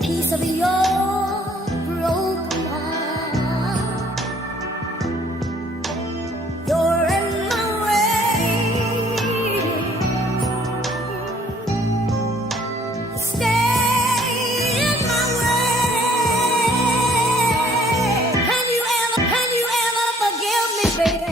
piece of your broken heart. You're in my way. Stay in my way. Can you ever forgive me, baby?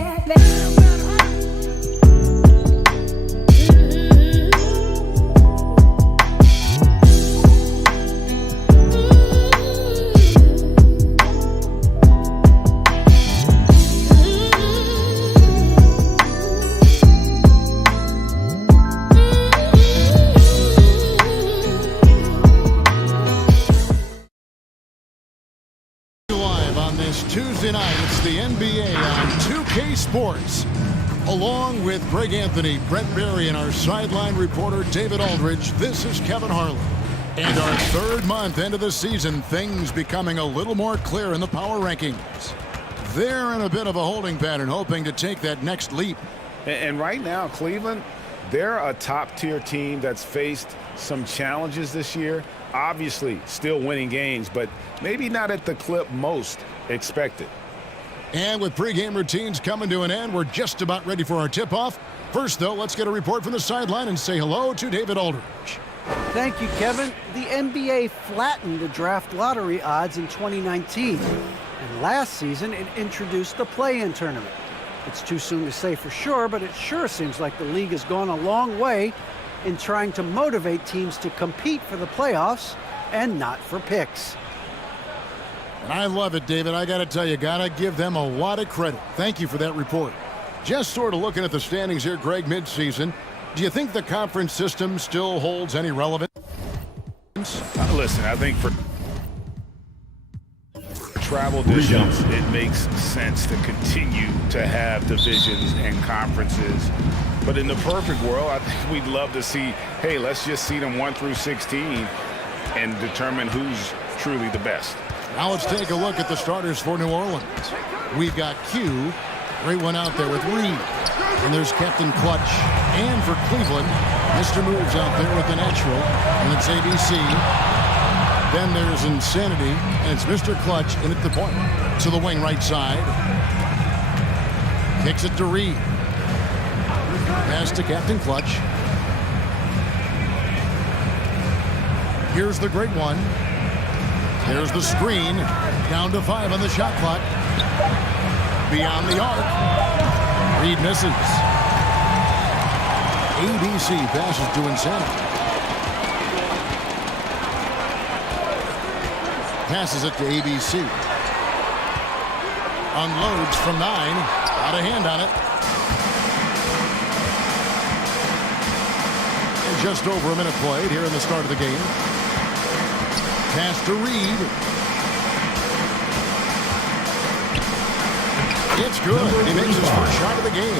Tuesday night, it's the NBA on 2K Sports. Along with Greg Anthony, Brent Berry, and our sideline reporter David Aldridge, this is Kevin Harlan. And our third month into the season, things becoming a little more clear in the power rankings. They're in a bit of a holding pattern, hoping to take that next leap. And right now, Cleveland, they're a top-tier team that's faced some challenges this year. Obviously, still winning games, but maybe not at the clip most expected. And with pregame routines coming to an end, we're just about ready for our tip-off. First, though, let's get a report from the sideline and say hello to David Aldridge. Thank you, Kevin. The NBA flattened the draft lottery odds in 2019. And last season, it introduced the play-in tournament. It's too soon to say for sure, but it sure seems like the league has gone a long way in trying to motivate teams to compete for the playoffs and not for picks. And I love it, David. I got to tell you, got to give them a lot of credit. Thank you for that report. Just sort of looking at the standings here, Greg, midseason. Do you think the conference system still holds any relevance? Listen, I think for travel distance, it makes sense to continue to have divisions and conferences. But in the perfect world, I think we'd love to see, hey, let's just see them 1 through 16 and determine who's truly the best. Now let's take a look at the starters for New Orleans. We've got Q, great one out there with Reed. And there's Captain Clutch. And for Cleveland, Mr. Moves out there with the natural. And it's ABC. Then there's Insanity. And it's Mr. Clutch in at the point. To the wing right side. Kicks it to Reed. Pass to Captain Clutch. Here's the great one. There's the screen. Down to 5 on the shot clock. Beyond the arc. Reed misses. ABC passes to Insanity. Passes it to ABC. Unloads from 9. Got a hand on it. And just over a minute played here in the start of the game. Pass to Reed. It's good. He makes his first shot of the game.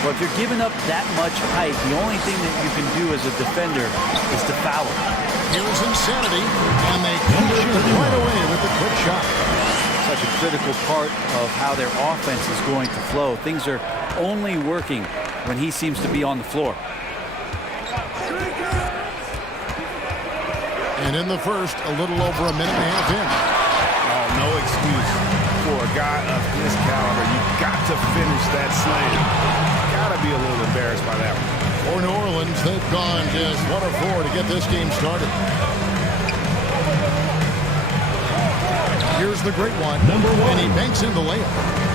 Well, if you're giving up that much height, the only thing that you can do as a defender is to foul him. Here's Insanity, and they catch him right away with the quick shot. Such a critical part of how their offense is going to flow. Things are only working when he seems to be on the floor. And in the first, a little over a minute and a half in. Oh, no excuse for a guy of this caliber. You've got to finish that slam. Got to be a little embarrassed by that one. For New Orleans, they've gone just 1 of 4 to get this game started. Here's the great one. And he banks in the layup.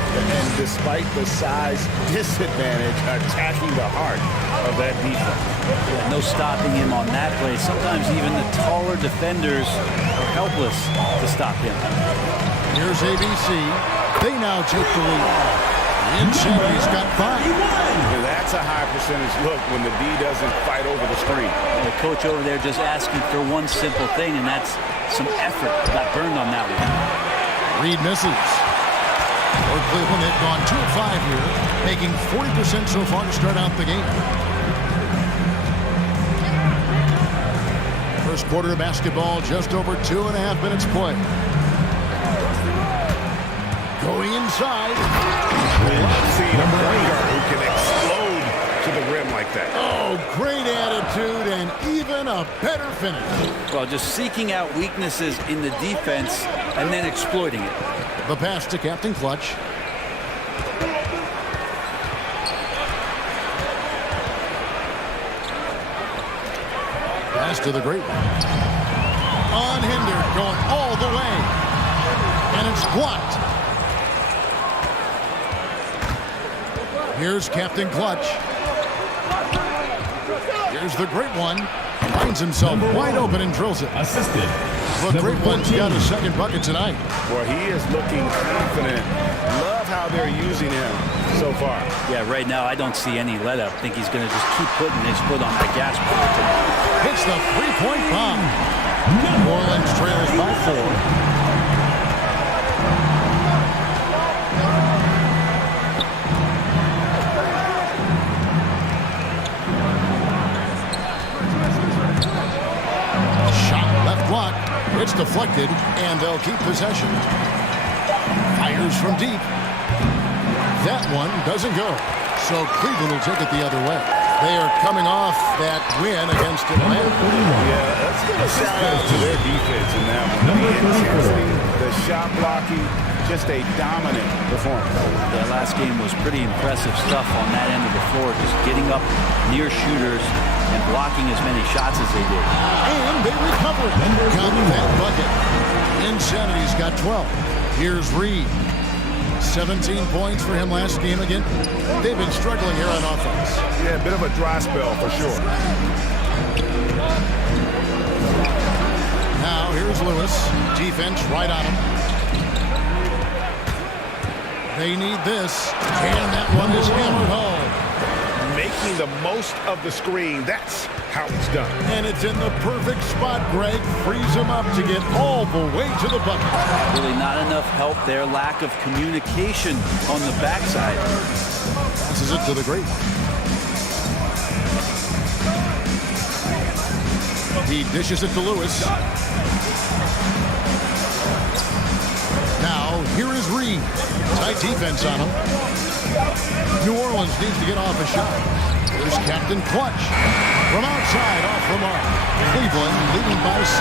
And despite the size disadvantage, attacking the heart of that defense. Yeah, no stopping him on that play. Sometimes even the taller defenders are helpless to stop him. Here's ABC. They now take the lead. Insanity's got 5. And that's a high percentage look when the D doesn't fight over the screen. And the coach over there just asking for one simple thing, and that's some effort. Got burned on that one. Reed misses. For Cleveland, they've gone 2 of 5 here, making 40% so far to start out the game. First quarter of basketball, just over 2.5 minutes play. Going inside. We love seeing a point guard who can explode to the rim like like that. Oh, great attitude and even a better finish. Well, just seeking out weaknesses in the defense and then exploiting it. The pass to Captain Clutch. Pass to the great one. Unhindered, going all the way. And it's blocked. Here's Captain Clutch. Here's the great one. Finds himself wide open and drills it. Assisted. The great one's got a second bucket tonight. Well, he is looking confident. Love how they're using him so far. Yeah, right now I don't see any let up. I think he's going to just keep putting his foot on the gas pedal tonight. Hits the three-point bomb. New Orleans trails by 4. Block. It's deflected, and they'll keep possession. Fires from deep. That one doesn't go. So Cleveland will take it the other way. They are coming off that win against Atlanta. Yeah, let's give a shout out to their defense in that one. The intensity, the shot blocking, just a dominant performance. That last game was pretty impressive stuff on that end of the floor, just getting up near shooters and blocking as many shots as they did. And they recover it. Got that bucket. Insanity's got 12. Here's Reed. 17 points for him last game again. They've been struggling here on offense. Yeah, a bit of a dry spell for sure. Now here's Lewis. Defense right on him. They need this. And that one is hammered home. Making the most of the screen. That's how it's done. And it's in the perfect spot, Greg. Frees him up to get all the way to the bucket. Really not enough help there. Lack of communication on the backside. Passes it to the great one. He dishes it to Lewis. Now, here is Reed. Tight defense on him. New Orleans needs to get off a shot. Here's Captain Clutch. From outside, off the mark. Cleveland leading by 6.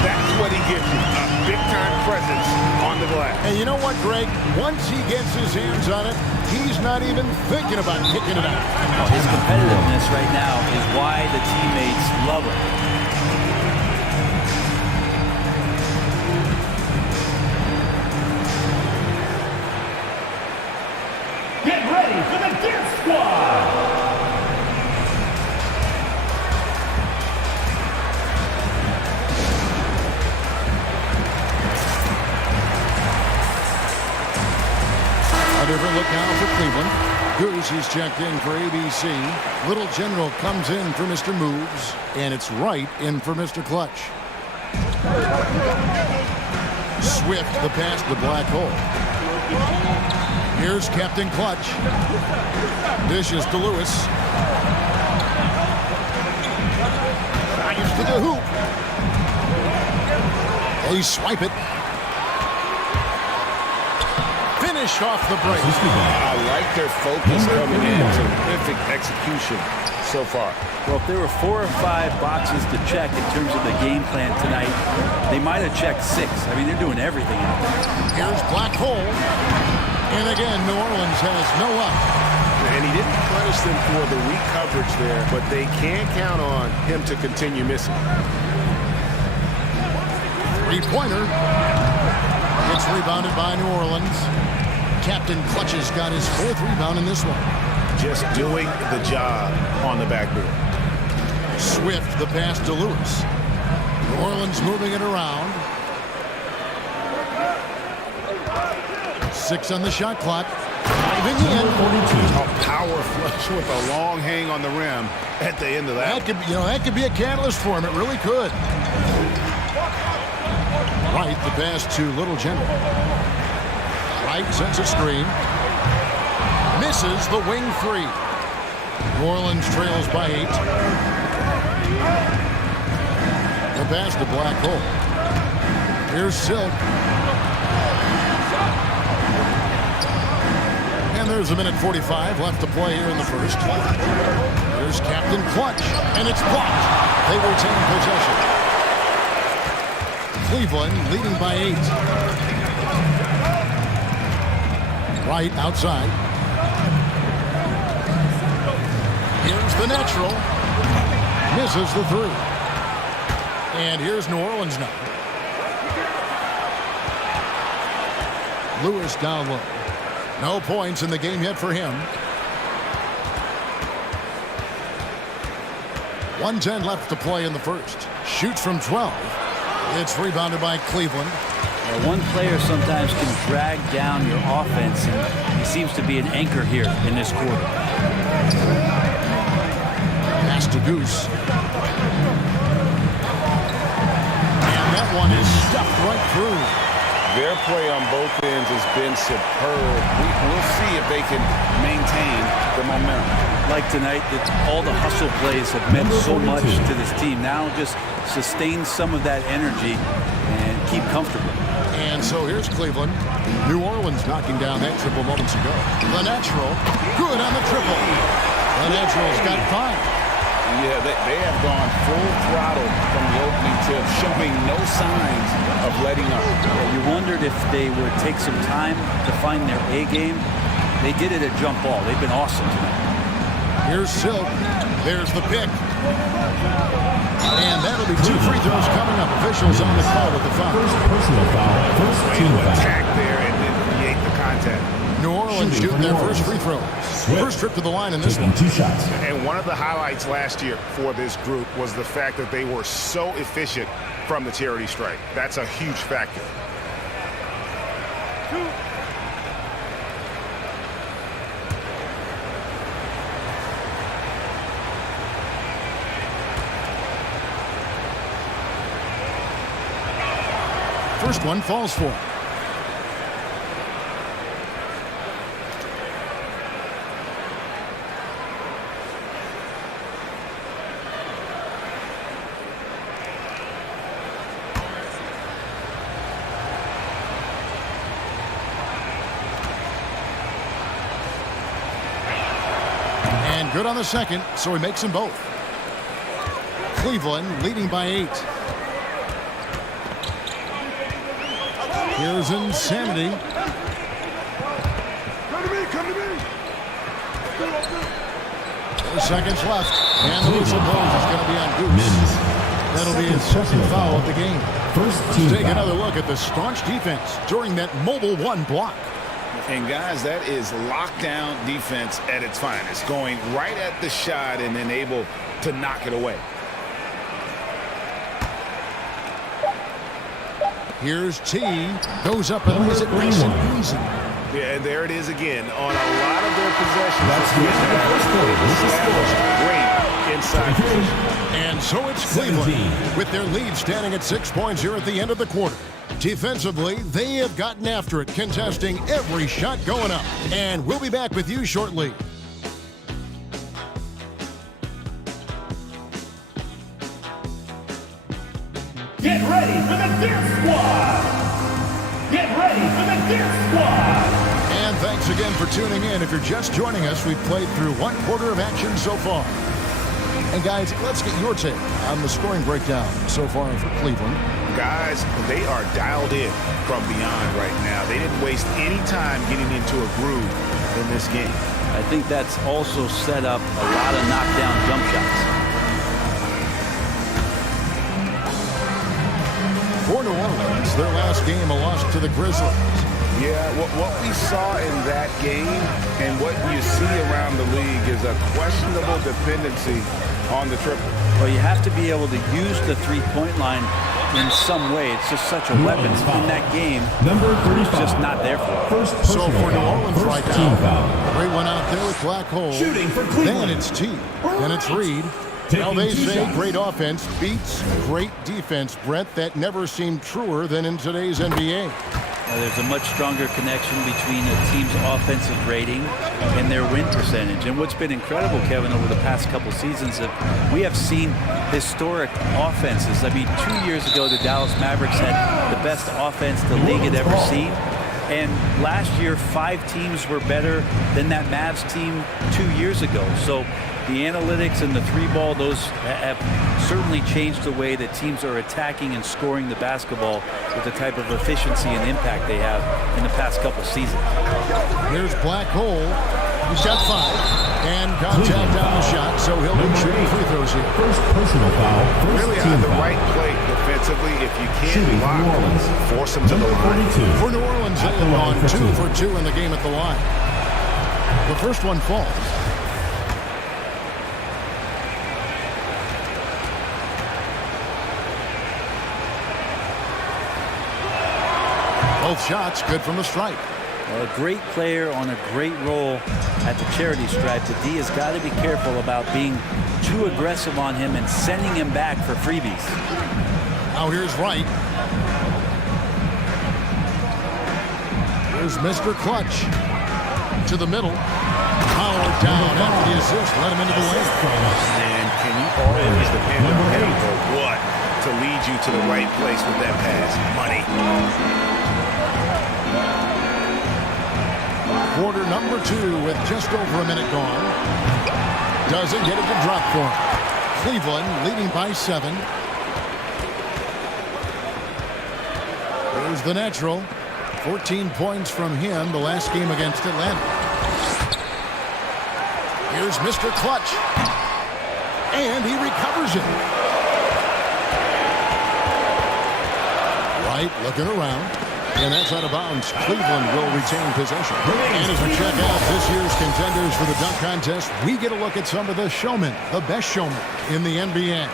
That's what he gives you. A big-time presence on the glass. And you know what, Greg? Once he gets his hands on it, he's not even thinking about kicking it out. His competitiveness right now is why the teammates love him. Get ready for the Dance Squad! A different look now for Cleveland. Goose is checked in for ABC. Little General comes in for Mr. Moves. And it's Wright in for Mr. Clutch. Swift the pass to Black Hole. Here's Captain Clutch. Dishes to Lewis. Drives to the hoop. They swipe it. Finish off the break. I like their focus coming in. Terrific execution so far. Well, if there were 4 or 5 boxes to check in terms of the game plan tonight, they might have checked 6. I mean, they're doing everything out there. Here's Black Hole. And again, New Orleans has no up. And he didn't punish them for the weak coverage there, but they can't count on him to continue missing. Three-pointer. It's rebounded by New Orleans. Captain Clutch has got his 4th rebound in this one. Just doing the job on the backboard. Swift the pass to Lewis. New Orleans moving it around. 6 on the shot clock. 5 in the end. A power flush with a long hang on the rim at the end of that. That could be a catalyst for him. It really could. Wright the pass to Little General. Wright sends a screen. Misses the wing 3. New Orleans trails by 8. The pass to Black Hole. Here's Silk. there's a minute 45 left to play here in the first. There's Captain Clutch, and it's blocked. They retain possession. Cleveland leading by 8. Right outside. Here's the natural. Misses the 3. And here's New Orleans now. Lewis down low. No points in the game yet for him. 1:10 left to play in the first. Shoots from 12. It's rebounded by Cleveland. Yeah, one player sometimes can drag down your offense, and he seems to be an anchor here in this quarter. Pass to Goose. And that one is stuffed right through. Their play on both ends has been superb. We'll see if they can maintain the momentum. Like tonight, all the hustle plays have meant so much to this team. Now just sustain some of that energy and keep comfortable. And so here's Cleveland. New Orleans knocking down that triple moments ago. The natural, good on the triple. The natural's got 5. Yeah, they have gone full throttle from the opening tip, showing no signs of letting up. You wondered if they would take some time to find their A game. They did it at jump ball. They've been awesome tonight. Here's Silk. There's the pick. And that'll be 2 free throws coming up. Officials on the call with the foul. First personal foul. First Way team to foul. attack there and then create the contact. New Orleans shooting their first free throw. First trip to the line in this Taking one. 2 shots. And one of the highlights last year for this group was the fact that they were so efficient from the charity stripe. That's a huge factor. First one falls for. And good on the second, so he makes them both. Cleveland leading by 8. Here's Insanity. Come to me, come to me. 4 seconds left. And the whistle blows is going to be on Goose. That'll be his second foul of the game. First Let's team take foul. another look at the staunch defense during that mobile 1 block. And guys, that is lockdown defense at its finest. Going right at the shot and then able to knock it away. Here's T. Goes up and lays it nice and easy. Yeah, and there it is again. On a lot of their possessions, That's the end of the first quarter. This is score. great inside position. And so it's Cleveland with their lead standing at 6 points here at the end of the quarter. Defensively, they have gotten after it, contesting every shot going up. And we'll be back with you shortly. Get ready for the Dance Squad! Get ready for the Dance Squad! And thanks again for tuning in. If you're just joining us, we've played through 1 quarter of action so far. And guys, let's get your take on the scoring breakdown so far for Cleveland. Guys, they are dialed in from beyond right now. They didn't waste any time getting into a groove in this game. I think that's also set up a lot of knockdown jump shots. For New Orleans, their last game a loss to the Grizzlies. Yeah, what we saw in that game and what you see around the league is a questionable dependency on the triple. Well, you have to be able to use the three-point line in some way. It's just such a weapon in that game. Number 35. It's just not there for it. First So personal for New foul. Orleans First right team now, foul. Ray went out there with Black Hole. Shooting for Then Cleveland. it's T. Then it's Reed. Well, Taking they 2 say shots. great offense beats great defense, Brett. That never seemed truer than in today's NBA. There's a much stronger connection between a team's offensive rating and their win percentage. And what's been incredible, Kevin, over the past couple seasons, that we have seen historic offenses. I mean, 2 years ago, the Dallas Mavericks had the best offense the league had ever seen. And last year, 5 teams were better than that Mavs team 2 years ago. So the analytics and the 3-ball, those have certainly changed the way that teams are attacking and scoring the basketball with the type of efficiency and impact they have in the past couple seasons. Here's Black Hole. He's got 5. And contact on the shot, so he'll be shooting free throws here. First personal foul. First Really team on the foul. right play defensively. If you can't Shooting for block, New Orleans. force them to the Number line. 42. For New Orleans, At they the have line gone for 2 two. for 2 in the game at the line. The first one falls. Both shots good from the stripe. Well, a great player on a great role at the charity stripe. The D has got to be careful about being too aggressive on him and sending him back for freebies. Now here's Wright. Here's Mr. Clutch to the middle. Power down after the assist. Let him into the lane. And can you always depend on him for what to lead you to the right place with that pass? Money. Quarter number 2 with just over a minute gone. Doesn't get it to drop for him. Cleveland leading by 7. Here's the natural. 14 points from him the last game against Atlanta. Here's Mr. Clutch. And he recovers it. Wright looking around. And that's out of bounds. Cleveland will retain possession. And as we check out this year's contenders for the dunk contest, we get a look at some of the showmen, the best showmen in the NBA.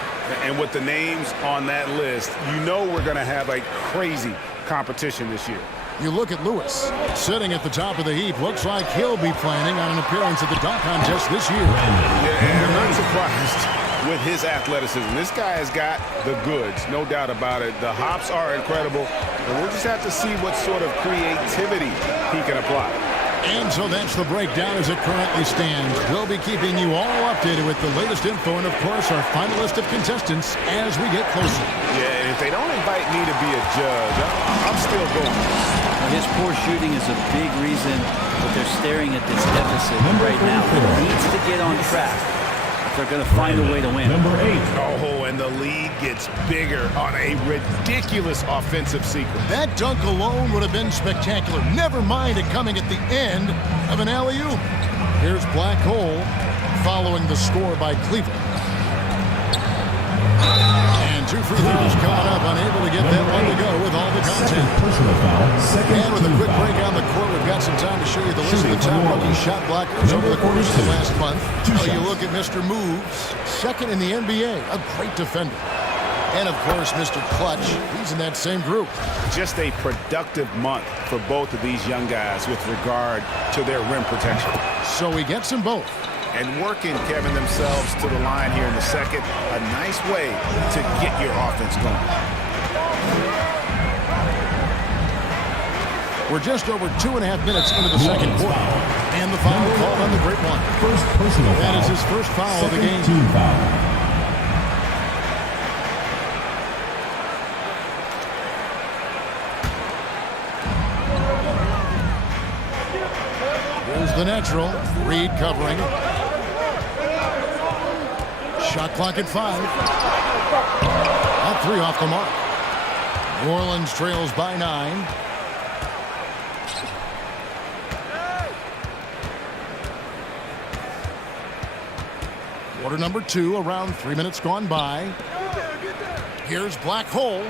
And with the names on that list, you know we're going to have a crazy competition this year. You look at Lewis, sitting at the top of the heap. Looks like he'll be planning on an appearance at the dunk contest this year. Yeah, and I'm not surprised with his athleticism. This guy has got the goods, no doubt about it. The hops are incredible, and we'll just have to see what sort of creativity he can apply. And so that's the breakdown as it currently stands. We'll be keeping you all updated with the latest info and, of course, our final list of contestants as we get closer. Yeah, and if they don't invite me to be a judge, I'm still going. Now, his poor shooting is a big reason that they're staring at this deficit right now. He needs to get on track if they're going to find a way to win. Number 8. Oh, and the lead gets bigger on a ridiculous offensive sequence. That dunk alone would have been spectacular. Never mind it coming at the end of an alley-oop. Here's Black Hole following the score by Cleveland. And 2 free throws coming up, unable to get that one to go with all the content. Personal foul. Second And with a team quick foul. break on the court, we've got some time to show you the list of the top rookie shot blockers over the course of the last month. You look at Mr. Moves, second in the NBA, a great defender. And, of course, Mr. Clutch, he's in that same group. Just a productive month for both of these young guys with regard to their rim protection. So he gets them both. And working, Kevin, themselves to the line here in the second. A nice way to get your offense going. We're just over 2.5 minutes into the second quarter. And the foul called on the great one. First personal foul. That is his first foul of the Second game. team foul. Here's the natural. Reed covering. Shot clock at 5. That 3 off the mark. New Orleans trails by 9. Quarter number 2, around 3 minutes gone by. Here's Black Hole.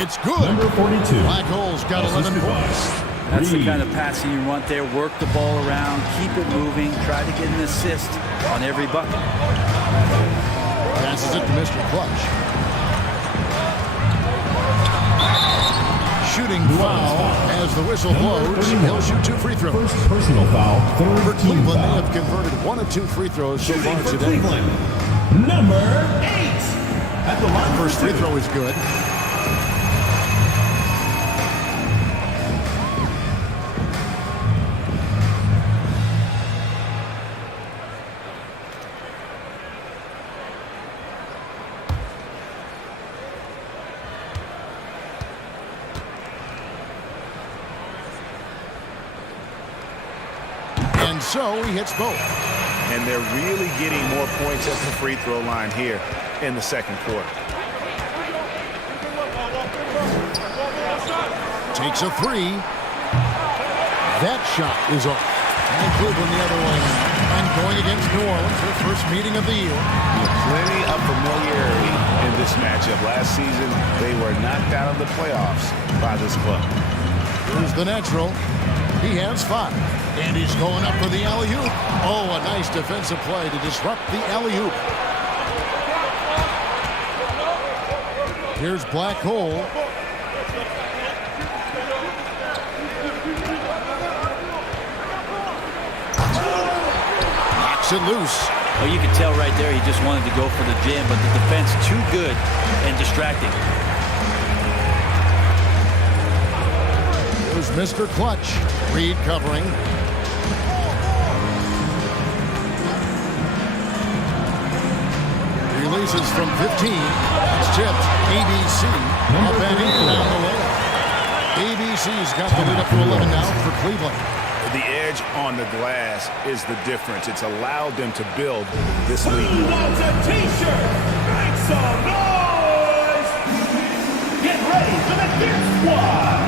It's good. Number 42. Black Hole's got 11 points. That's the kind of passing you want there. Work the ball around, keep it moving, try to get an assist on every bucket. Passes it to Mr. Clutch. Shooting foul as the whistle blows. He'll shoot 2 free throws. First personal foul. For Third team Cleveland, they foul. have converted 1 of 2 free throws so far For today. Cleveland. Number 8. At the line First free throw is good. And so he hits both. And they're really getting more points at the free throw line here in the second quarter. Takes a three. That shot is off. And Cleveland the other way now. And going against New Orleans, their first meeting of the year. Plenty of familiarity in this matchup. Last season, they were knocked out of the playoffs by this club. Here's the natural. He has 5. And he's going up for the alley-oop. Oh, a nice defensive play to disrupt the alley-oop. Here's Black Hole. Knocks it loose. Well, you can tell right there he just wanted to go for the jam, but the defense too good and distracting. Here's Mr. Clutch. Reed covering. Releases from 15. It's tipped. ABC. Up and in down the lane. ABC's got the lead up to 11 now for Cleveland. The edge on the glass is the difference. It's allowed them to build this lead. Who wants a t-shirt? Make some noise! Get ready for the Gear Squad!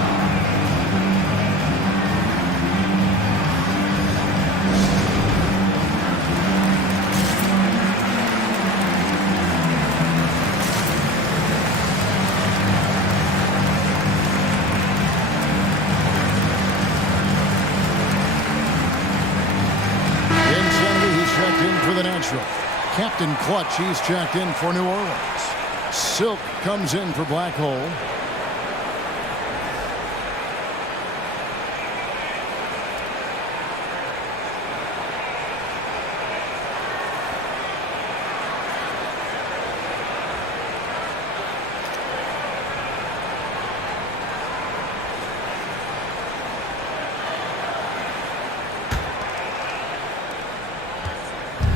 For the natural. Captain Clutch, he's checked in for New Orleans. Silk comes in for Black Hole.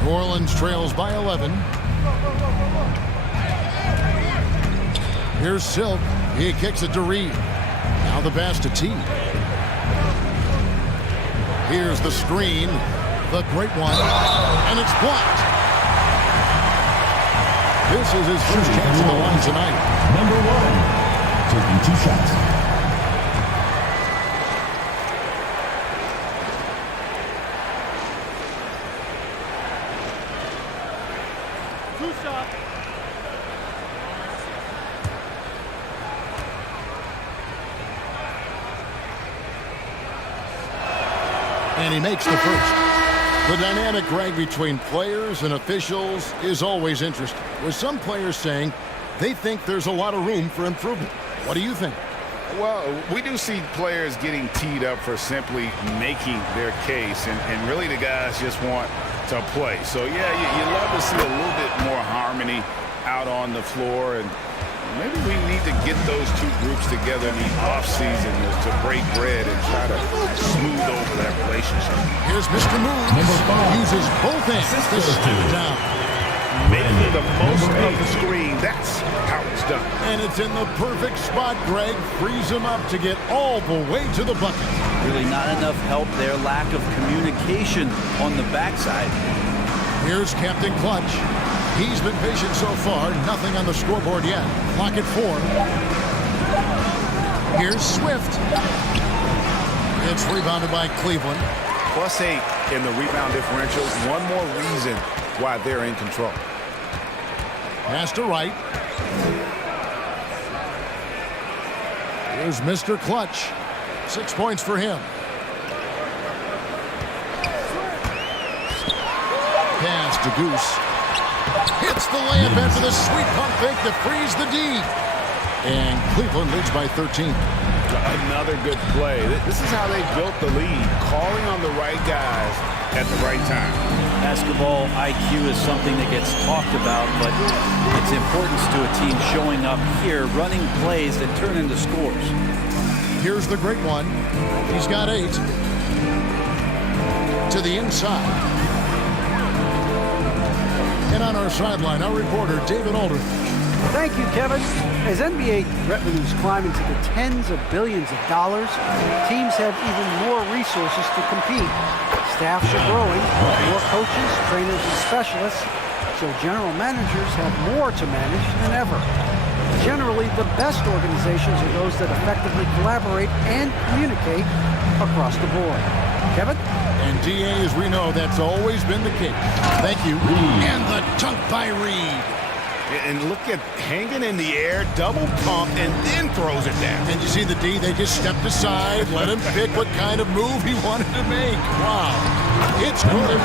New Orleans trails by 11. Here's Silk. He kicks it to Reed. Now the pass to T. Here's the screen. The great one. And it's blocked. This is his first chance at the line tonight. Number 1, taking 2 shots. And he makes the first. The dynamic, Greg, between players and officials is always interesting, with some players saying they think there's a lot of room for improvement. What do you think? Well, we do see players getting teed up for simply making their case, and really the guys just want to play. So, yeah, you love to see a little bit more harmony out on the floor, and maybe we need to get those two groups together in the offseason to break bread and try to smooth over that relationship. Here's Mr. Moon. Number 5. Uses both hands to slam it down. Making the most of the screen. That's how it's done. And it's in the perfect spot, Greg. Frees him up to get all the way to the bucket. Really not enough help there. Lack of communication on the backside. Here's Captain Clutch. He's been patient so far. Nothing on the scoreboard yet. Clock at 4. Here's Swift. It's rebounded by Cleveland. +8 in the rebound differential. One more reason why they're in control. Pass to right. Here's Mr. Clutch. 6 points for him. Pass to Goose. Hits the layup after the sweet pump fake to freeze the D. And Cleveland leads by 13. Another good play. This is how they built the lead. Calling on the right guys at the right time. Basketball IQ is something that gets talked about, but its importance to a team showing up here, running plays that turn into scores. Here's the great one. He's got 8. To the inside. And on our sideline, our reporter, David Aldridge. Thank you, Kevin. As NBA revenues climb into the tens of billions of dollars, teams have even more resources to compete. Staffs are growing, more coaches, trainers, and specialists, so general managers have more to manage than ever. Generally, the best organizations are those that effectively collaborate and communicate across the board. Kevin? And DA, as we know, that's always been the case. Thank you. And the dunk by Reed. And look at hanging in the air, double pump, and then throws it down. And you see the D, they just stepped aside, let him pick what kind of move he wanted to make. Wow. It's good. 16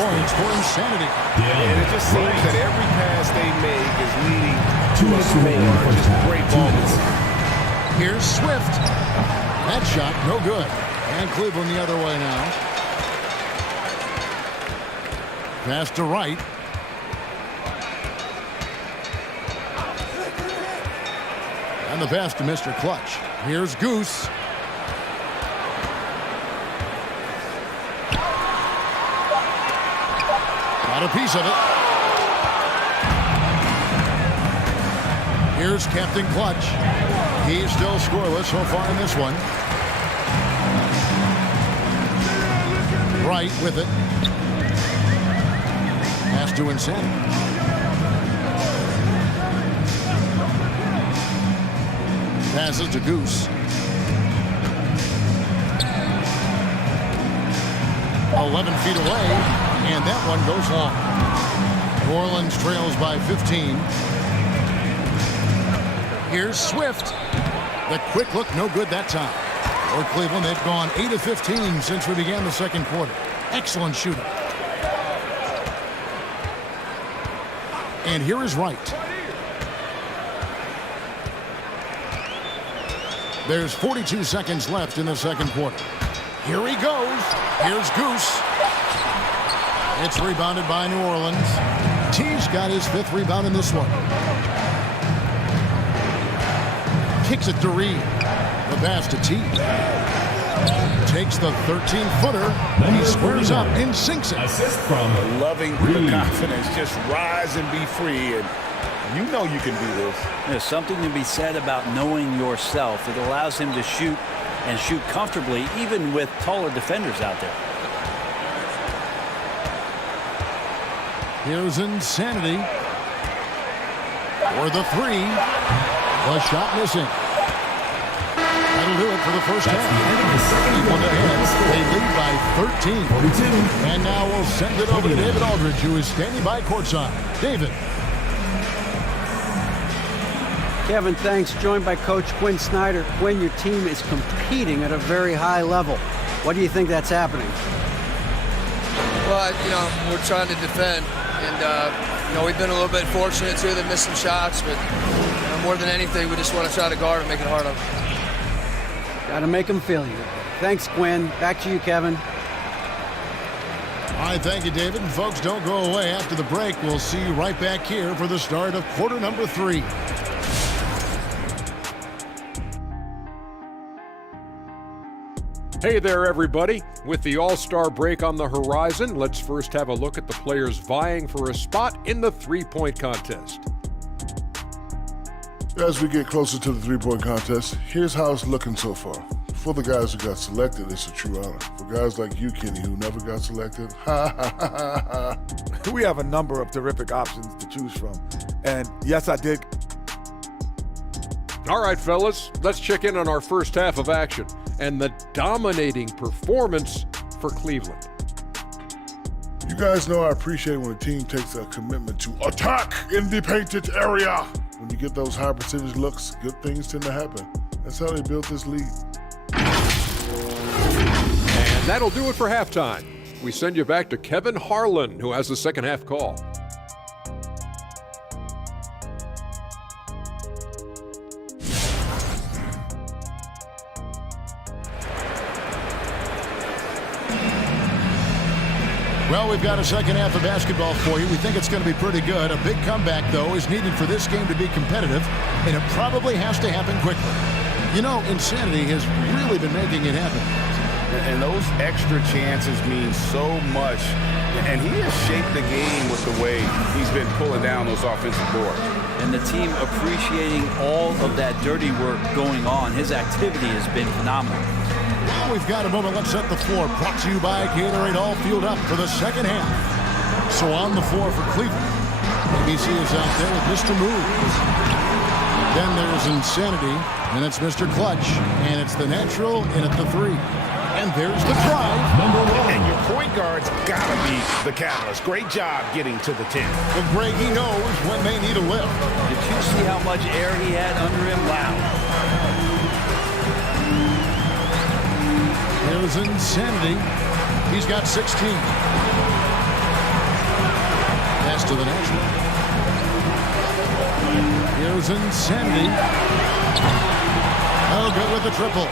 points for Insanity. And it just seems that every pass they make is leading to a score. Just great ball movement. Here's Swift. That shot, no good. And Cleveland the other way now. Pass to Wright. And the pass to Mr. Clutch. Here's Goose. Got a piece of it. Here's Captain Clutch. He's still scoreless so far in this one. Wright with it. Pass to Insanity. Passes to Goose. 11 feet away, and that one goes long. New Orleans trails by 15. Here's Swift. The quick look, no good that time. For Cleveland, they've gone 8 of 15 since we began the second quarter. Excellent shooting. And here is Wright. There's 42 seconds left in the second quarter. Here he goes. Here's Goose. It's rebounded by New Orleans. T's got his 5th rebound in this one. Kicks it to Reed. The pass to T. Takes the 13-footer. He squares up and sinks it. Assist from Loving the confidence. Just rise and be free. And you know you can do this. There's something to be said about knowing yourself. It allows him to shoot and shoot comfortably, even with taller defenders out there. Here's Insanity. For the 3. The shot missing. That'll do it for the first half. Cleveland ahead. They lead by 13. 42. And now we'll send it over to David Aldridge, who is standing by courtside. David. Kevin, thanks. Joined by Coach Quinn Snyder. Quinn, your team is competing at a very high level. What do you think that's happening? Well, we're trying to defend. And, we've been a little bit fortunate, too. They missed some shots. But more than anything, we just want to try to guard and make it hard on them. Got to make them feel you. Thanks, Quinn. Back to you, Kevin. All right, thank you, David. And folks, don't go away. After the break, we'll see you right back here for the start of quarter number 3. Hey there, everybody. With the All-Star break on the horizon, let's first have a look at the players vying for a spot in the three-point contest. As we get closer to the three-point contest, here's how it's looking so far. For the guys who got selected, it's a true honor. For guys like you, Kenny, who never got selected, We have a number of terrific options to choose from. And yes, I did. All right, fellas, let's check in on our first half of action and the dominating performance for Cleveland. You guys know I appreciate when a team takes a commitment to attack in the painted area. When you get those high percentage looks, good things tend to happen. That's how they built this lead. And that'll do it for halftime. We send you back to Kevin Harlan, who has the second half call. Well, we've got a second half of basketball for you. We think it's going to be pretty good. A big comeback, though, is needed for this game to be competitive, and it probably has to happen quickly. You know, Insanity has really been making it happen. And those extra chances mean so much. And he has shaped the game with the way he's been pulling down those offensive boards. And the team appreciating all of that dirty work going on. His activity has been phenomenal. Now we've got a moment. Let's set the floor. Brought to you by Gatorade. All fueled up for the second half. So on the floor for Cleveland, ABC is out there with Mr. Moves. Then there's Insanity, and it's Mr. Clutch, and it's the Natural in at the 3. And there's the drive. Number 1. And your point guard's got to be the catalyst. Great job getting to the 10. Well, Greg, he knows when they need a lift. Did you see how much air he had under him? Wow. There's Insanity. He's got 16. Pass to the Natural. Here's Insanity. Oh, good with the triple.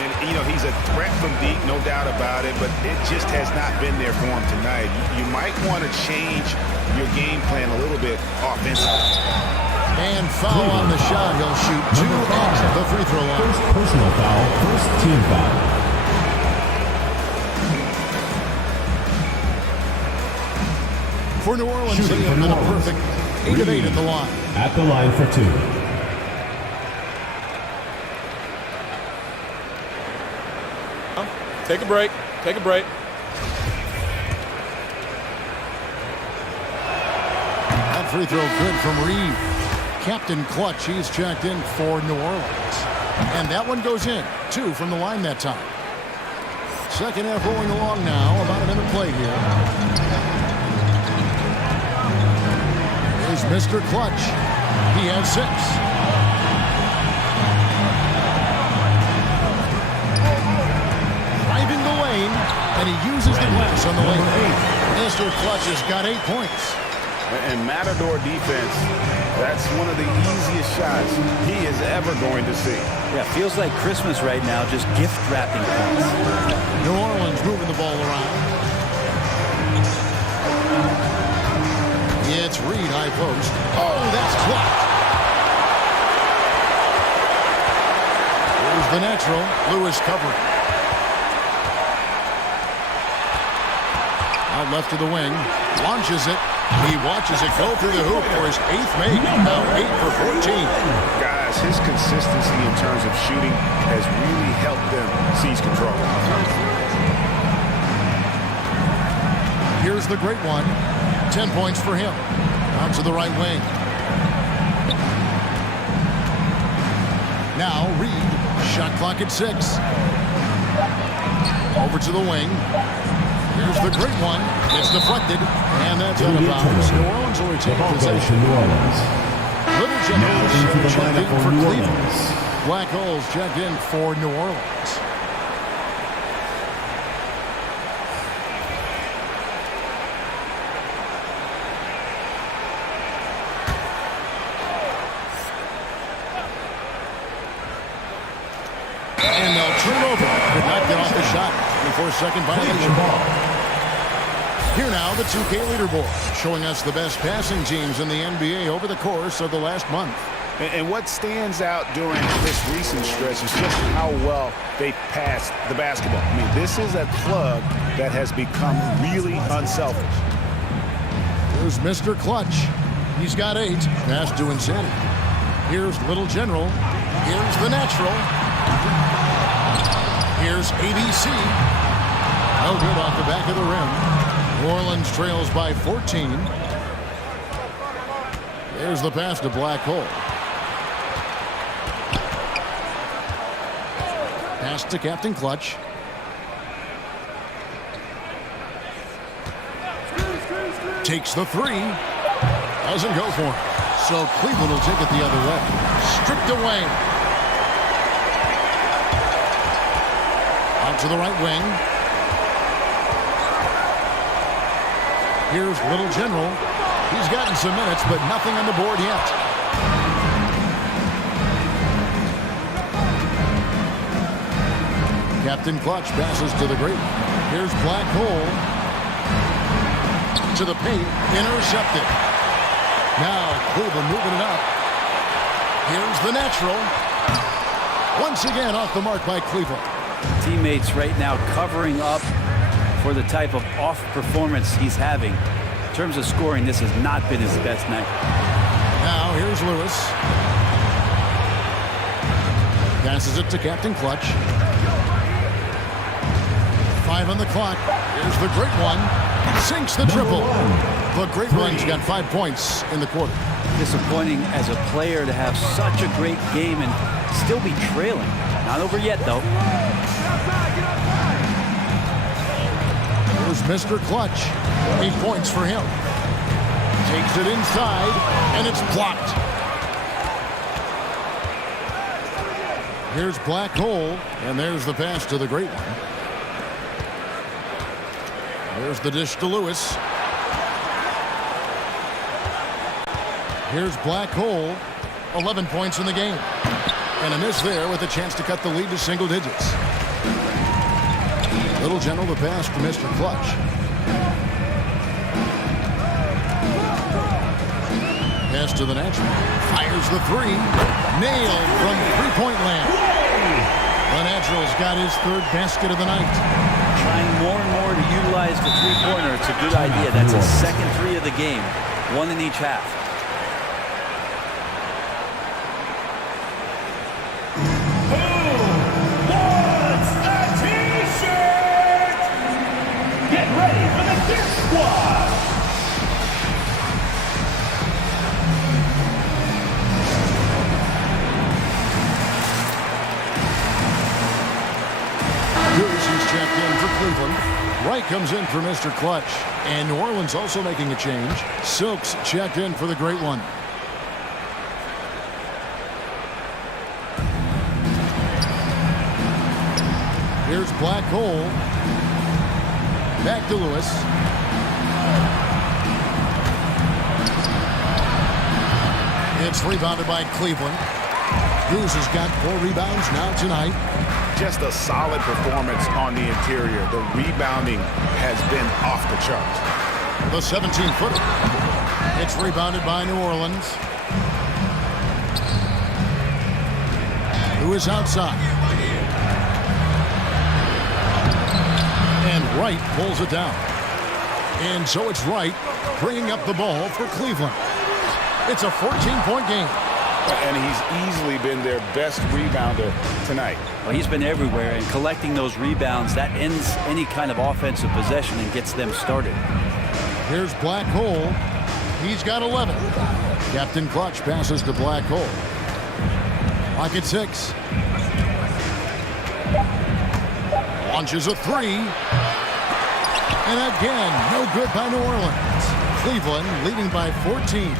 And, you know, he's a threat from deep, no doubt about it, but it just has not been there for him tonight. You might want to change your game plan a little bit offensively. And foul on the shot. He'll shoot 2 at the free throw line. First personal foul, first team foul. For New Orleans, Shooting they for have New been a Orleans. perfect 8 of 8 at the line. At the line for 2. Take a break. Take a break. That free throw good from Reed. Captain Clutch, he's checked in for New Orleans. And that one goes in. 2 from the line that time. Second half rolling along now. About a minute play here. Here's Mr. Clutch. He has 6. Driving the lane, and he uses the glass on the way. Mr. Clutch has got 8 points. And Matador defense, that's one of the easiest shots he is ever going to see. Yeah, feels like Christmas right now, just gift wrapping points. New Orleans moving the ball around. It's Reed, high post. Oh, that's blocked. Here's the Natural. Lewis covering. Out left to the wing. Launches it. He watches it go through the hoop for his 8th make. Now 8 for 14. Guys, his consistency in terms of shooting has really helped them seize control. Here's the great one. 10 points for him. Out to the right wing. Now Reed. Shot clock at 6. Over to the wing. Here's the great one. It's deflected. And that's out of bounds. New Orleans will retain possession. Little Generals checked in for Cleveland. Black Holes checked in for New Orleans. And they'll turn over. Could not get off the shot. 24-second violation. Here now, the 2K leaderboard, showing us the best passing teams in the NBA over the course of the last month. And what stands out during this recent stretch is just how well they passed the basketball. I mean, this is a club that has become really unselfish. Here's Mr. Clutch. He's got 8. Pass to Insanity. Here's Little General. Here's the Natural. Here's ABC. No good off the back of the rim. New Orleans trails by 14. There's the pass to Black Hole. Pass to Captain Clutch. Takes the 3. Doesn't go for it. So Cleveland will take it the other way. Stripped away. Out to the right wing. Here's Little General. He's gotten some minutes, but nothing on the board yet. Captain Clutch passes to the great. Here's Black Hole. To the paint. Intercepted. Now Cleveland moving it up. Here's the Natural. Once again off the mark by Cleveland. Teammates right now covering up for the type of off performance he's having. In terms of scoring, this has not been his best night. Now here's Lewis. Passes it to Captain Clutch. 5 on the clock. Here's the great one. Sinks the triple. The great one's got 5 points in the quarter. Disappointing as a player to have such a great game and still be trailing. Not over yet, though. Here's Mr. Clutch. 8 points for him. Takes it inside, and it's blocked. Here's Black Hole, and there's the pass to the great one. There's the dish to Lewis. Here's Black Hole, 11 points in the game. And a miss there with a chance to cut the lead to single digits. Little General the pass to Mr. Clutch. Pass to the natural. Fires the three. Nailed from three-point land. The natural's got his 3rd basket of the night. Trying more and more to utilize the three-pointer. It's a good idea. That's his 2nd 3 of the game. 1 in each half. Get ready for the Dirt Squad! Goose is checked in for Cleveland. Wright comes in for Mr. Clutch. And New Orleans also making a change. Silks checked in for the great one. Here's Black Hole. Back to Lewis. It's rebounded by Cleveland. Goose has got 4 rebounds now tonight. Just a solid performance on the interior. The rebounding has been off the charts. The 17-footer. It's rebounded by New Orleans. Who is outside? And Wright pulls it down. And so it's Wright bringing up the ball for Cleveland. It's a 14-point game. And he's easily been their best rebounder tonight. Well, he's been everywhere, and collecting those rebounds, that ends any kind of offensive possession and gets them started. Here's Black Hole. He's got 11. Captain Clutch passes to Black Hole. Clock at 6. Launches a 3. And again, no good by New Orleans. Cleveland leading by 14.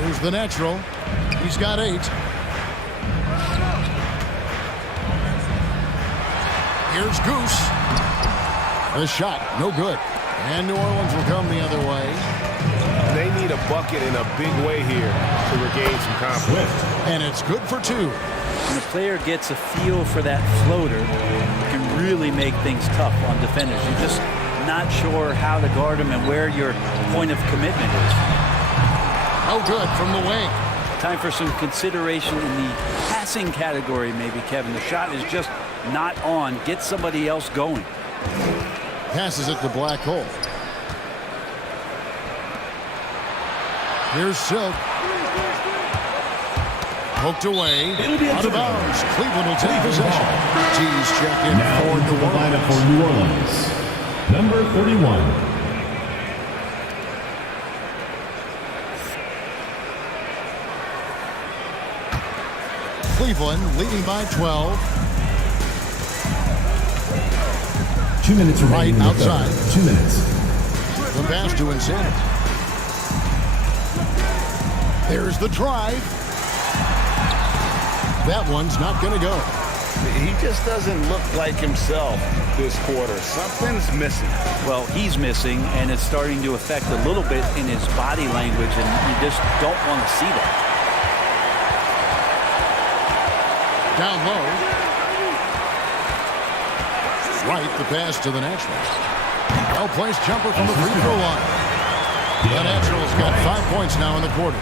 Here's the natural. He's got 8. Here's Goose. The shot, no good. And New Orleans will come the other way. They need a bucket in a big way here to regain some confidence. And it's good for 2. When a player gets a feel for that floater, it can really make things tough on defenders. You're just not sure how to guard them and where your point of commitment is. No good from the wing. Time for some consideration in the passing category, maybe, Kevin. The shot is just not on. Get somebody else going. Passes it to Black Hole. Here's Silk. Poked away. Out of bounds. Cleveland will take possession. G's check in for New Orleans. For New Orleans, number 31. Cleveland leading by 12. 2 minutes remaining. Right outside. 2 minutes. The pass to Insanity. There's the drive. That one's not going to go. He just doesn't look like himself this quarter. Something's missing. Well, he's missing, and it's starting to affect a little bit in his body language, and you just don't want to see that. Down low. Right, the pass to the Naturals. Well-placed jumper from the free throw line. The Naturals got 5 points now in the quarter.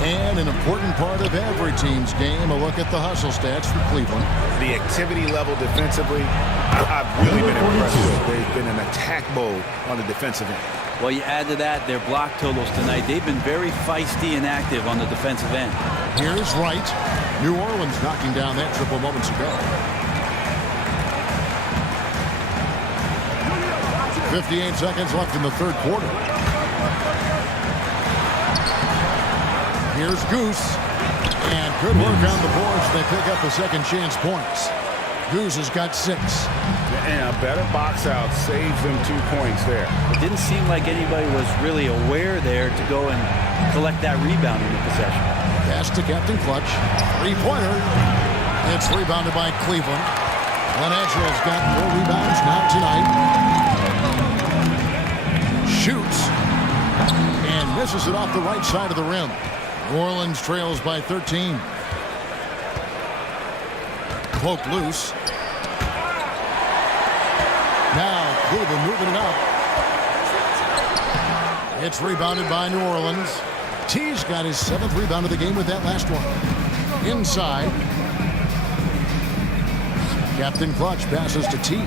And an important part of every team's game, a look at the hustle stats for Cleveland. The activity level defensively, I've really been impressed with. They've been in attack mode on the defensive end. Well, you add to that their block totals tonight. They've been very feisty and active on the defensive end. Here's Wright. New Orleans knocking down that triple moments ago. 58 seconds left in the third quarter. Here's Goose. And good work on the boards. They pick up the second chance points. Goose has got 6. And a better box out saves them 2 points there. It didn't seem like anybody was really aware there to go and collect that rebound in the possession. Pass to Captain Clutch. 3-pointer. It's rebounded by Cleveland. The Naturals got 4 rebounds now tonight. Shoots. And misses it off the right side of the rim. New Orleans trails by 13. Poked loose. Now Cleveland moving it up. It's rebounded by New Orleans. T's got his 7th rebound of the game with that last one. Inside. Captain Clutch passes to T.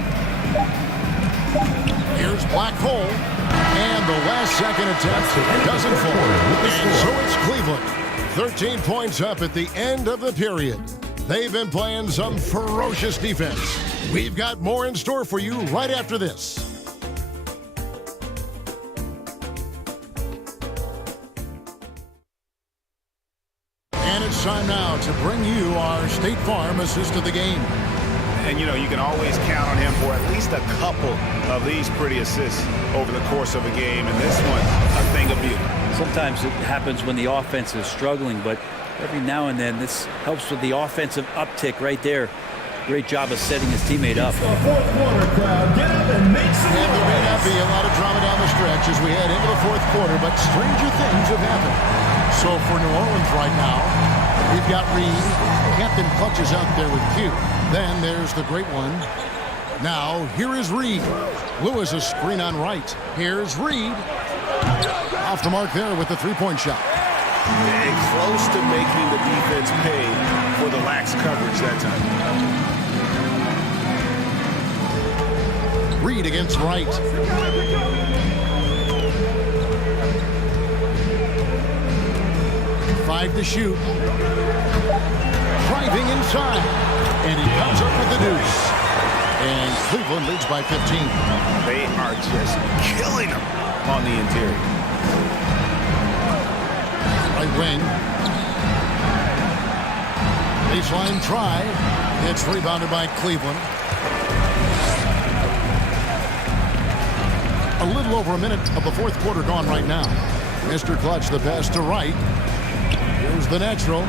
Here's Black Hole. And the last second attempt doesn't fall. And so it's Cleveland. 13 points up at the end of the period. They've been playing some ferocious defense. We've got more in store for you right after this. And it's time now to bring you our State Farm assist of the game. And, you know, you can always count on him for at least a couple of these pretty assists over the course of a game. And this one, a thing of beauty. Sometimes it happens when the offense is struggling, but every now and then this helps with the offensive uptick right there. Great job of setting his teammate up. The fourth quarter crowd, get up and make some And there may not noise. be a lot of drama down the stretch as we head into the fourth quarter, but stranger things have happened. So for New Orleans right now, we've got Reed. Captain Clutch is out there with Q. Then there's the great one. Now, here is Reed. Lewis a screen on right. Here's Reed. Off the mark there with the three-point shot. And close to making the defense pay for the lax coverage that time. Reed against Wright. Five to shoot. Driving inside. And he comes up with the deuce. And Cleveland leads by 15. They are just killing them on the interior. Right wing. Baseline try. It's rebounded by Cleveland. A little over a minute of the fourth quarter gone right now. Mr. Clutch, the pass to Wright. Here's the natural.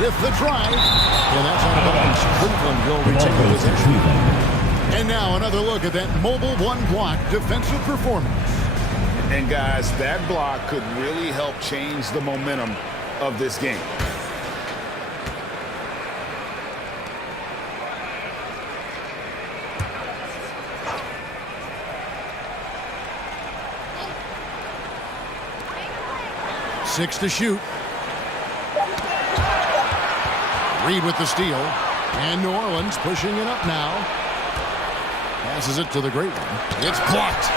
With the try. And that's out of bounds. Cleveland will retain the possession. And now another look at that mobile one-block defensive performance. And guys, that block could really help change the momentum of this game. Six to shoot. Reed with the steal. And New Orleans pushing it up now. Passes it to the great one. It's blocked.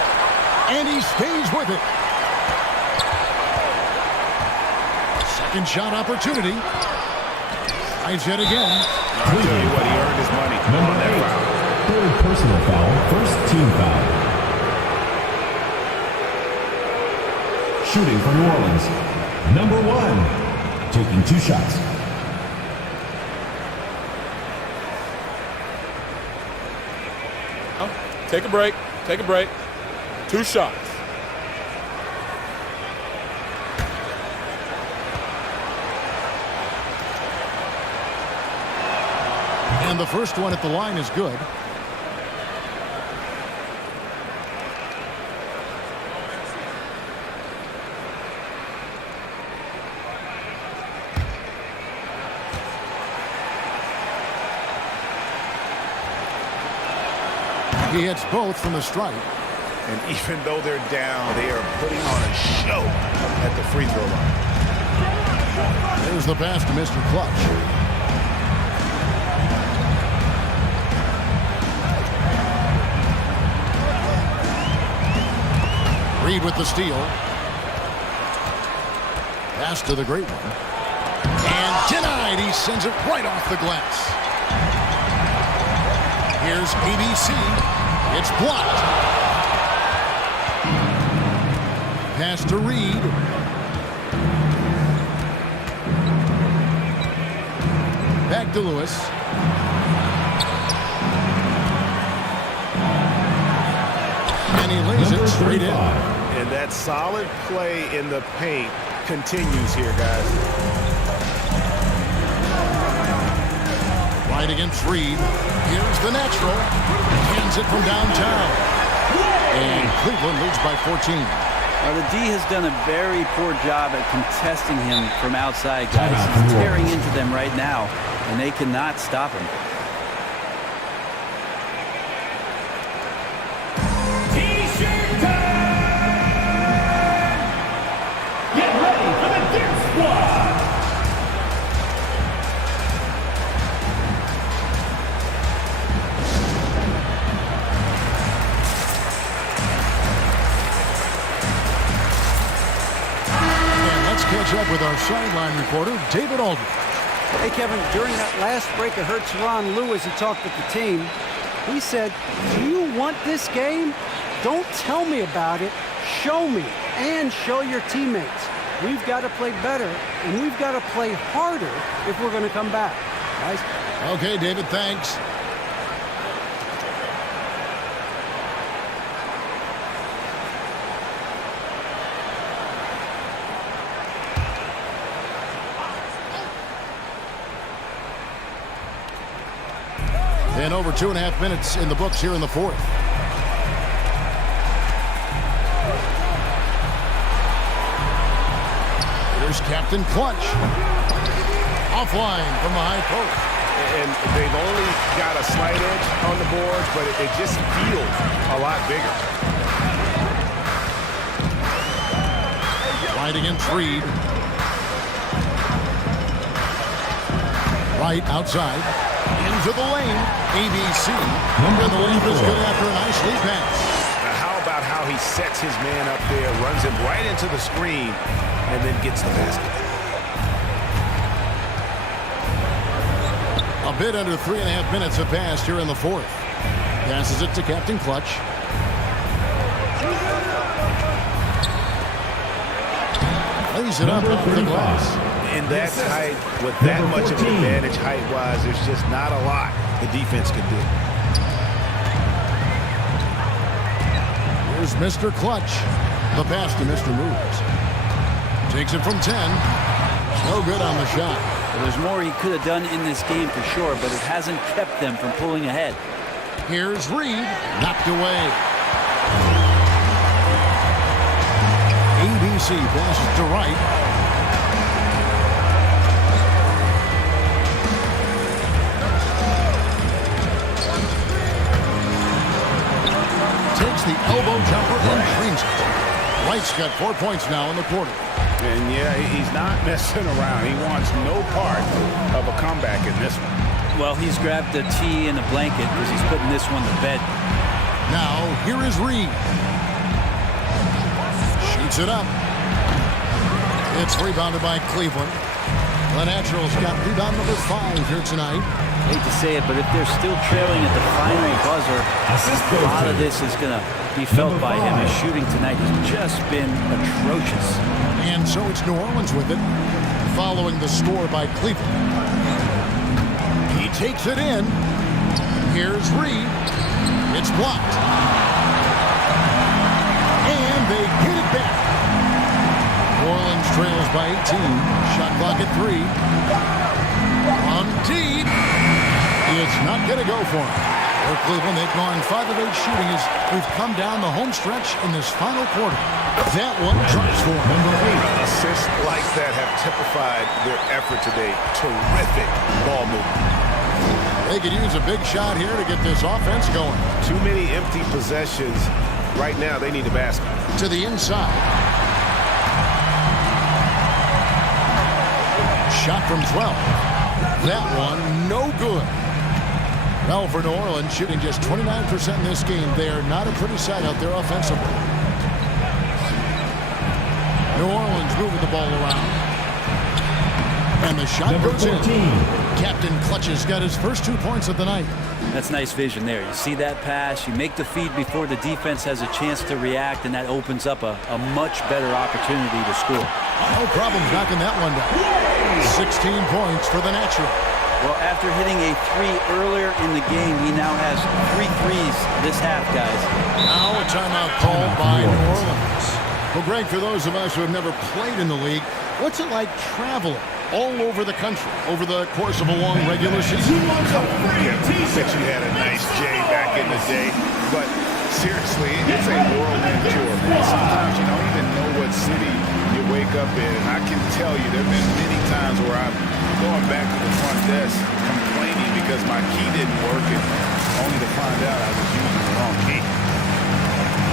And he stays with it. Second shot opportunity. Tries yet again. I'll tell you what, he earned his money on that foul. Third personal foul, first team foul. Shooting for New Orleans. Number 1, taking 2 shots. Take a break. Take a break. 2 shots. And the first one at the line is good. He hits both from the stripe. And even though they're down, they are putting on a show at the free throw line. There's the pass to Mr. Clutch. Reed with the steal. Pass to the great one. And denied. He sends it right off the glass. Here's ABC. It's blocked. Pass to Reed. Back to Lewis. And he lays it straight in. And that solid play in the paint continues here, guys. Right against Reed. Here's the natural. Hands it from downtown. And Cleveland leads by 14. Well, the D has done a very poor job at contesting him from outside, guys. He's tearing into them right now, and they cannot stop him. T-shirt time! Get ready for the Dip Squad! Catch up with our sideline reporter, David Aldridge. Hey, Kevin, during that last break of Hurts Ron Lewis, he talked with the team. He said, do you want this game? Don't tell me about it. Show me and show your teammates. We've got to play better, and we've got to play harder if we're going to come back. Guys? Okay, David, thanks. And over 2.5 minutes in the books here in the fourth. Here's Captain Clutch. Offline from the high post. And they've only got a slight edge on the boards, but it just feels a lot bigger. Right against Reed. Right outside. Into the lane. ABC. And the lead is good after a nice lead pass. Now how about how he sets his man up there, runs him right into the screen, and then gets the basket. A bit under 3.5 minutes have passed here in the fourth. Passes it to Captain Clutch. Lays it up off the glass. In that height, with that much of an advantage height-wise, there's just not a lot the defense can do. Here's Mr. Clutch. The pass to Mr. Moves. Takes it from 10. No good on the shot. Well, there's more he could have done in this game for sure, but it hasn't kept them from pulling ahead. Here's Reed. Knocked away. ABC passes to right. Takes the elbow jumper and drains it. White's got 4 points now in the quarter. And yeah, he's not messing around. He wants no part of a comeback in this one. Well, he's grabbed the tee and the blanket because he's putting this one to bed. Now, here is Reed. Shoots it up. It's rebounded by Cleveland. The Naturals got rebound number 5 here tonight. Hate to say it, but if they're still trailing at the final buzzer, a lot of this is going to be felt by him. His shooting tonight has just been atrocious. And so it's New Orleans with it, following the score by Cleveland. He takes it in. Here's Reed. It's blocked. And they get it back. New Orleans trails by 18. Shot clock at 3. On deep. It's not going to go for him. For Cleveland, they've gone 5 of 8 shooting as we've come down the home stretch in this final quarter. That one drops for him. Assists like that have typified their effort today. Terrific ball movement. They could use a big shot here to get this offense going. Too many empty possessions. Right now, they need a basket. To the inside. Shot from 12. That one, no good. Well, for New Orleans, shooting just 29% in this game, they are not a pretty sight out there offensively. New Orleans moving the ball around. And the shot goes in. Captain Clutch has got his first 2 points of the night. That's nice vision there. You see that pass, you make the feed before the defense has a chance to react, and that opens up a much better opportunity to score. No problem knocking that one down. 16 points for the natural. Well, after hitting a 3 earlier in the game, he now has 3 threes this half, guys. Now a timeout called by New Orleans. Well, Greg, for those of us who have never played in the league, what's it like traveling all over the country over the course of a long regular season? I bet you had a nice J back in the day, but seriously, it's a whirlwind tour. Sometimes you don't even know what city you wake up in, and I can tell you there have been many times where I'm going back to the front desk complaining because my key didn't work, and only to find out I was using the wrong key.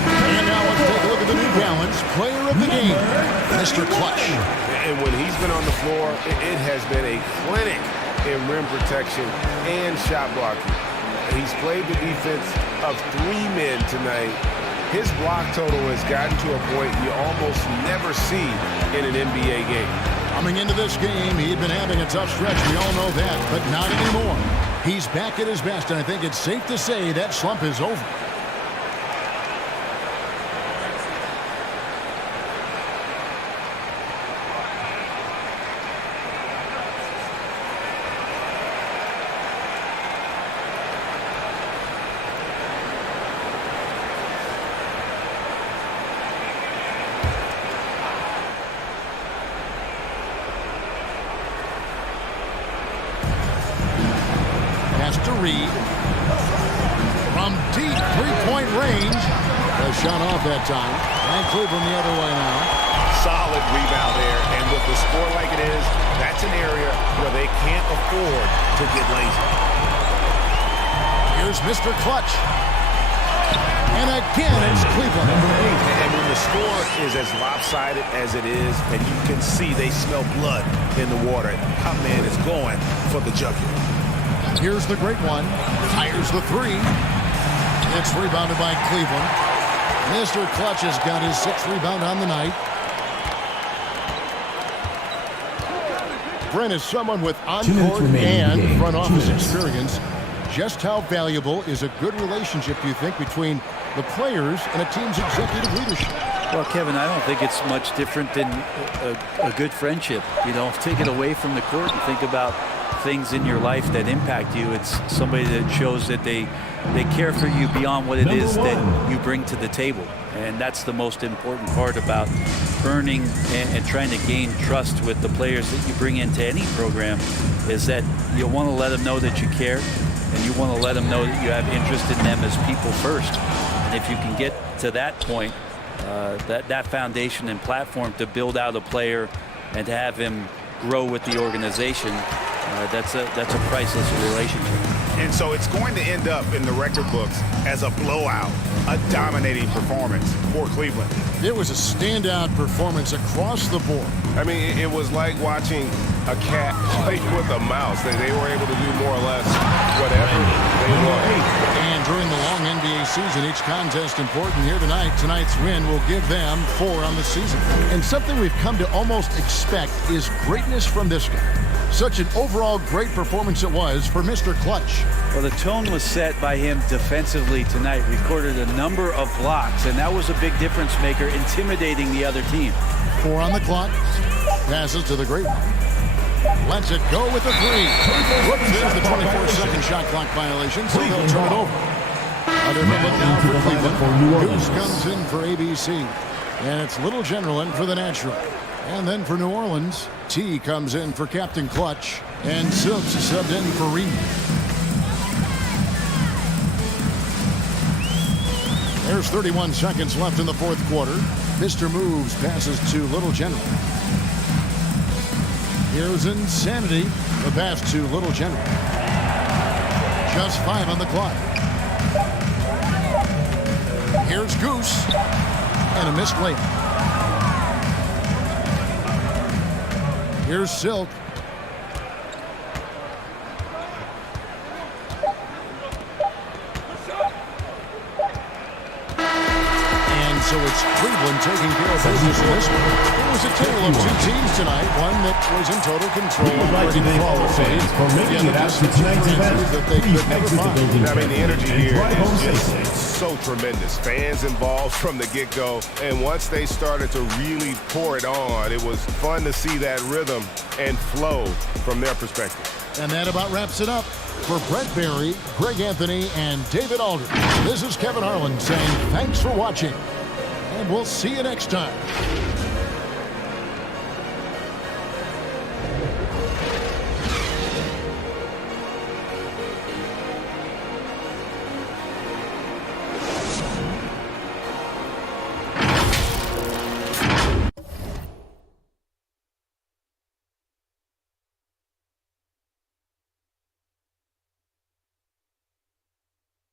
And now let's take a look at the New Balance player of the game, Mr. Clutch. And when he's been on the floor, it has been a clinic in rim protection and shot blocking. He's played the defense of 3 men tonight. His block total has gotten to a point you almost never see in an NBA game. Coming into this game, he had been having a tough stretch. We all know that, but not anymore. He's back at his best, and I think it's safe to say that slump is over. To Reed from deep three-point range. A shot off that time. And Cleveland the other way now. Solid rebound there, and with the score like it is, that's an area where they can't afford to get lazy. Here's Mr. Clutch. And again, it's Cleveland. And when the score is as lopsided as it is, and you can see they smell blood in the water, our man is going for the jugular. Here's the great one. Fires the 3. It's rebounded by Cleveland. Mr. Clutch has got his 6th rebound on the night. Brent is someone with on-court and front office experience. Just how valuable is a good relationship, do you think, between the players and a team's executive leadership? Well, Kevin, I don't think it's much different than a good friendship. You know, take it away from the court and think about things in your life that impact you. It's somebody that shows that they care for you beyond what it is that you bring to the table. And that's the most important part about earning and trying to gain trust with the players that you bring into any program, is that you want to let them know that you care, and you want to let them know that you have interest in them as people first. And if you can get to that point, that foundation and platform to build out a player and to have him grow with the organization, that's a priceless relationship. And so it's going to end up in the record books as a blowout, a dominating performance for Cleveland. It was a standout performance across the board. I mean, it was like watching a cat play with a mouse. They were able to do more or less whatever they wanted. And during the long NBA season, each contest important. Here tonight, tonight's win will give them 4 on the season. And something we've come to almost expect is greatness from this guy. Such an overall great performance it was for Mr. Clutch. Well, the tone was set by him defensively tonight. Recorded a number of blocks, and that was a big difference maker, intimidating the other team. 4 on the clock. Passes to the great one. Lets it go with the 3. Whoops, there's the 24-second shot clock violation, so they'll turn it over. Another look now for Cleveland. Goose comes in for ABC. And it's Little Generalin for the natural. And then for New Orleans, T comes in for Captain Clutch. And Silks is subbed in for Reed. There's 31 seconds left in the 4th quarter. Mr. Moves passes to Little General. Here's Insanity. The pass to Little General. Just 5 on the clock. Here's Goose. And a missed layup. Here's Silk. So it's Cleveland taking care of business in this one. It was a tale of two teams tonight, one that was in total control. We would like to thank all fans for making it out to tonight's event. Please exit the building. I mean, the energy and here drive home is safely. just so tremendous. Fans involved from the get-go, and once they started to really pour it on, it was fun to see that rhythm and flow from their perspective. And that about wraps it up. For Brett Barry, Greg Anthony, and David Aldridge, this is Kevin Harlan saying thanks for watching, and we'll see you next time.